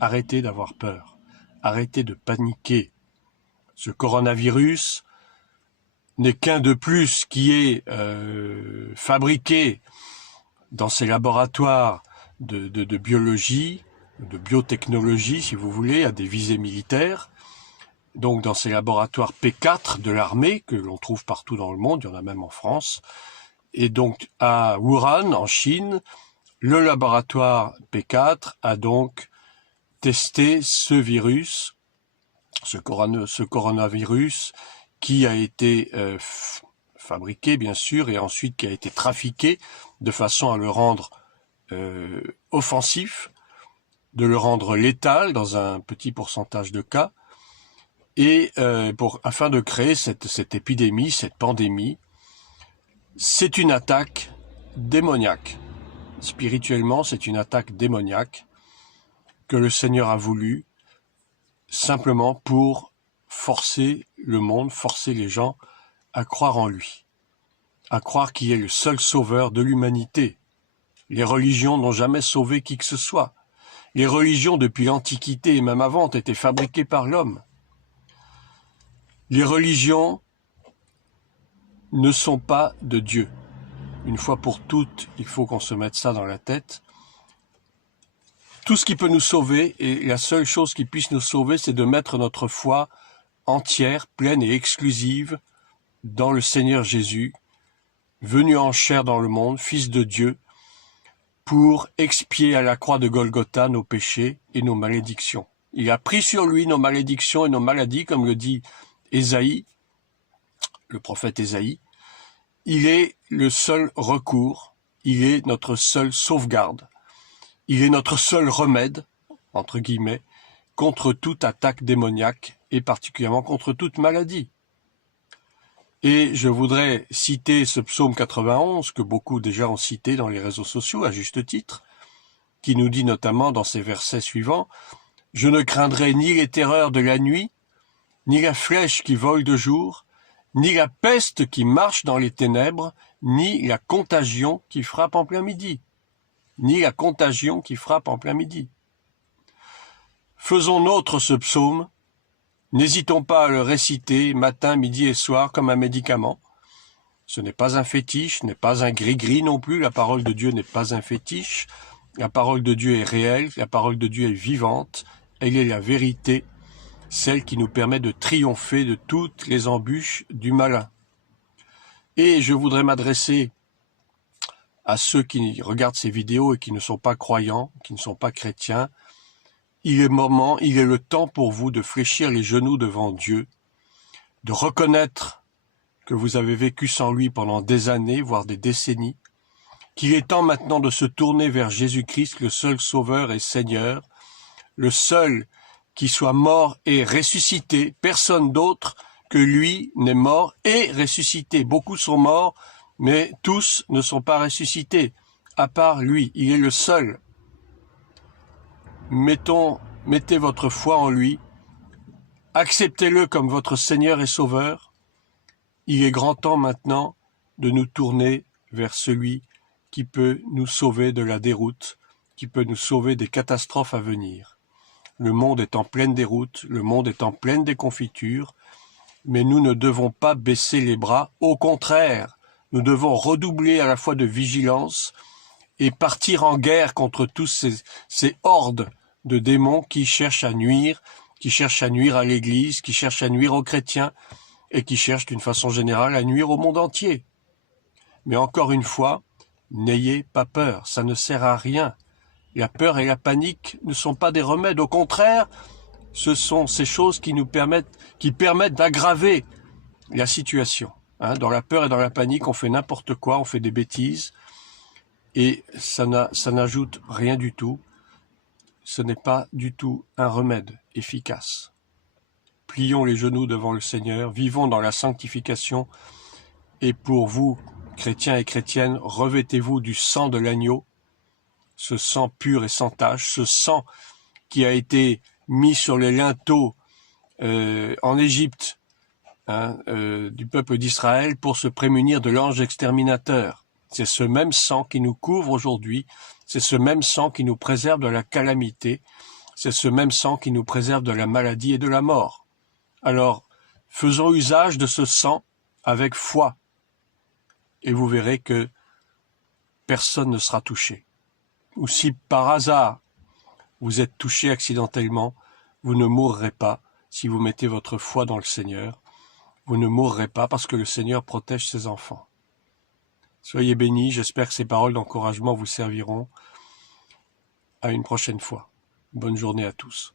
Arrêtez d'avoir peur, arrêtez de paniquer. Ce coronavirus n'est qu'un de plus qui est fabriqué dans ces laboratoires de biologie, de biotechnologie, si vous voulez, à des visées militaires. Donc dans ces laboratoires P4 de l'armée, que l'on trouve partout dans le monde, il y en a même en France. Et donc à Wuhan, en Chine, le laboratoire P4 a donc testé ce virus, ce coronavirus, qui a été fabriqué, bien sûr, et ensuite qui a été trafiqué de façon à le rendre offensif, de le rendre létal dans un petit pourcentage de cas, et afin de créer cette épidémie, cette pandémie. C'est une attaque démoniaque. Spirituellement, c'est une attaque démoniaque que le Seigneur a voulu simplement pour forcer le monde, forcer les gens à croire en lui, à croire qu'il est le seul sauveur de l'humanité. Les religions n'ont jamais sauvé qui que ce soit. Les religions, depuis l'Antiquité et même avant, ont été fabriquées par l'homme. Les religions ne sont pas de Dieu. Une fois pour toutes, il faut qu'on se mette ça dans la tête. Tout ce qui peut nous sauver, et la seule chose qui puisse nous sauver, c'est de mettre notre foi entière, pleine et exclusive dans le Seigneur Jésus, venu en chair dans le monde, Fils de Dieu, pour expier à la croix de Golgotha nos péchés et nos malédictions. Il a pris sur lui nos malédictions et nos maladies, comme le dit Ésaïe, le prophète Ésaïe. Il est le seul recours, il est notre seule sauvegarde, il est notre seul remède, entre guillemets, contre toute attaque démoniaque et particulièrement contre toute maladie. Et je voudrais citer ce psaume 91, que beaucoup déjà ont cité dans les réseaux sociaux, à juste titre, qui nous dit notamment dans ces versets suivants « Je ne craindrai ni les terreurs de la nuit, ni la flèche qui vole de jour, ni la peste qui marche dans les ténèbres, ni la contagion qui frappe en plein midi. » Ni la contagion qui frappe en plein midi. Faisons nôtre ce psaume, n'hésitons pas à le réciter matin, midi et soir comme un médicament. Ce n'est pas un fétiche, ce n'est pas un gris-gris non plus, la parole de Dieu n'est pas un fétiche, la parole de Dieu est réelle, la parole de Dieu est vivante, elle est la vérité, celle qui nous permet de triompher de toutes les embûches du malin. Et je voudrais m'adresser à ceux qui regardent ces vidéos et qui ne sont pas croyants, qui ne sont pas chrétiens. Il est le temps pour vous de fléchir les genoux devant Dieu, de reconnaître que vous avez vécu sans lui pendant des années, voire des décennies, qu'il est temps maintenant de se tourner vers Jésus-Christ, le seul Sauveur et Seigneur, le seul qui soit mort et ressuscité. Personne d'autre que lui n'est mort et ressuscité. Beaucoup sont morts, mais tous ne sont pas ressuscités, à part lui. Il est le seul. Mettez votre foi en lui. Acceptez-le comme votre Seigneur et Sauveur. Il est grand temps maintenant de nous tourner vers celui qui peut nous sauver de la déroute, qui peut nous sauver des catastrophes à venir. Le monde est en pleine déroute, le monde est en pleine déconfiture, mais nous ne devons pas baisser les bras. Au contraire, nous devons redoubler à la fois de vigilance et partir en guerre contre tous ces hordes de démons qui cherchent à nuire à l'Église, qui cherchent à nuire aux chrétiens et qui cherchent d'une façon générale à nuire au monde entier. Mais encore une fois, n'ayez pas peur, ça ne sert à rien. La peur et la panique ne sont pas des remèdes, au contraire, ce sont ces choses qui permettent d'aggraver la situation. Dans la peur et dans la panique, on fait n'importe quoi, on fait des bêtises, et ça n'ajoute rien du tout. Ce n'est pas du tout un remède efficace. Plions les genoux devant le Seigneur, vivons dans la sanctification, et pour vous, chrétiens et chrétiennes, revêtez-vous du sang de l'agneau, ce sang pur et sans tache, ce sang qui a été mis sur les linteaux en Égypte, du peuple d'Israël pour se prémunir de l'ange exterminateur. C'est ce même sang qui nous couvre aujourd'hui, c'est ce même sang qui nous préserve de la calamité, C'est ce même sang qui nous préserve de la maladie et de la mort. Alors, faisons usage de ce sang avec foi, et vous verrez que personne ne sera touché. Ou si par hasard vous êtes touché accidentellement, vous ne mourrez pas si vous mettez votre foi dans le Seigneur. Vous ne mourrez pas parce que le Seigneur protège ses enfants. Soyez bénis, j'espère que ces paroles d'encouragement vous serviront. À une prochaine fois. Bonne journée à tous.